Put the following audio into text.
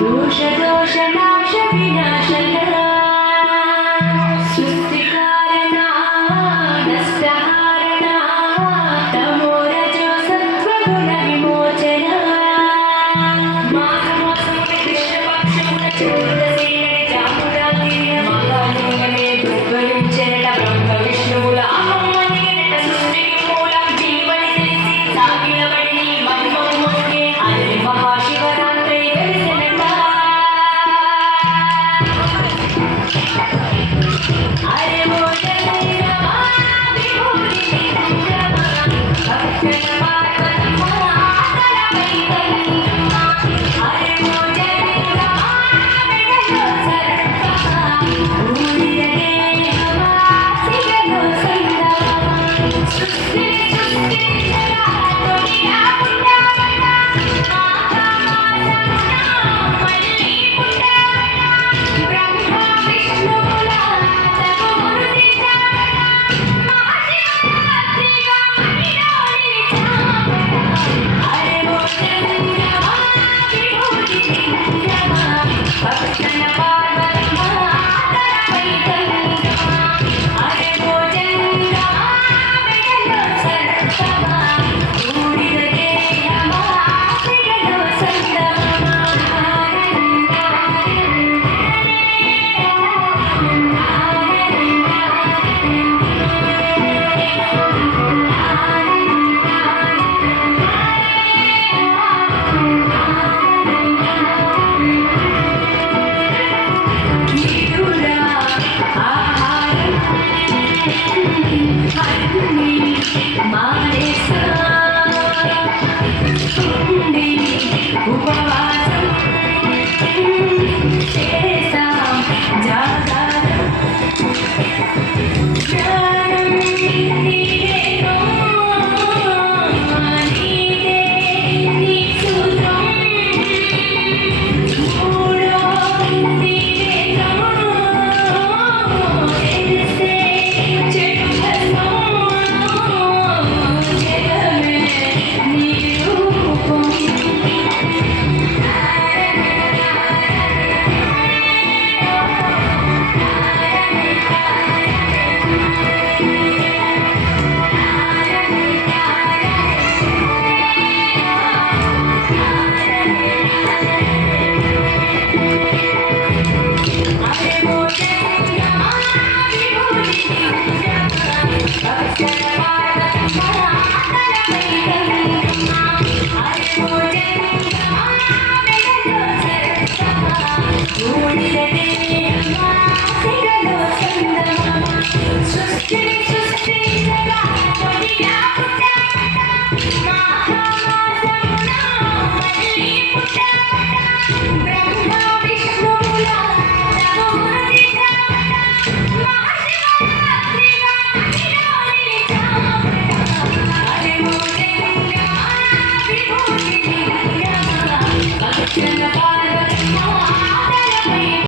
दोष दोष नाश विनाशना सृष्टिकारणा नष्टहारणा तमो रजो सत्त्वगुण विमोचना माघमासमुनि कृष्णपक्षमुన చతుర్దశిని జామురాత్రి మహాలింగమే భృగురించెనట బ్రహ్మ విష్ణువుల అహమ్మనిగనట సృష్టికి మూలం జీవని తెలిసి సాగిలబడి నీ మహిమము మోగే అదే మహాశివరాత్రి వెలిసెనట అరే ఓ జగదేవా విభూతి లింగమా భక్తన పార్వతమ్మ ఆదరపై కన్నుమా అరే ఓ జగదేవా మెడలో సర్పమా ఊరిన దేహమా సిగలో సందమా సృష్టి జగత్తొడియా పుట్టావట మాఘమాసమున మళ్ళీ పుట్టావట బ్రహ్మ విష్ణువుల తగు గుర్తించావట మహాశివరాత్రిగా మహిలో నిలిచావట అరే ఓ చంద్రమా విభూతి లింగమా భక్తన పార్వతమ్మ ఆదరపై కన్నుమా అరే ఓ చంద్రమా మెడలో సర్పమా ఊరిన దేహమా సిగలో సందమా నీరురా ఆహారం అన్ని మానేసా ఉండి ఉపవాసం చేసాం జాగారం జ్ఞానం నీదేనో నీదే నీ సూత్రం మూడో నీవేనో తెలిసే చెడు భస్మం జగమే నీ రూపం అరే ఓ చంద్రమా విభూతి లింగమా భక్తన పార్వతమ్మ ఆదరపై కన్నుమా అరే ఓ చంద్రమా మెడలో సర్పమా ఊరిన దేహమా సిగలో సందమా సృష్టిని సృష్టించగా తొడిగా పుట్టావట మాఘమాసమున మళ్ళీ పుట్టావట